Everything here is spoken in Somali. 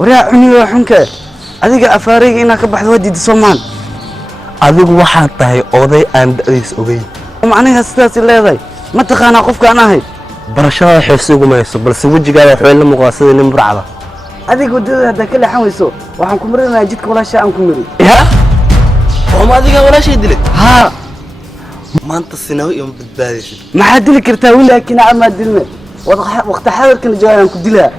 waraa cuniyo xunka adiga afaariga ina ka baxdo wadida Soomaan adigu waxaad tahay oday aan da'diis ogeyn aniga sidaas leedahay ma taqaana qofka aan ahay barashada xiisugu mayso balse wajigaaga wuxuu la muuqdaa nin burcada adiga wadada hada kala xawayso waxaan ku marinayaa jidka walaasha aan ku mari ya oo adiga walaashay dilay ha maanta sinaw iyo badbaadaysid ma xad dili kartaa walakin ama dilna waqti xadarkan joogan ku dilaa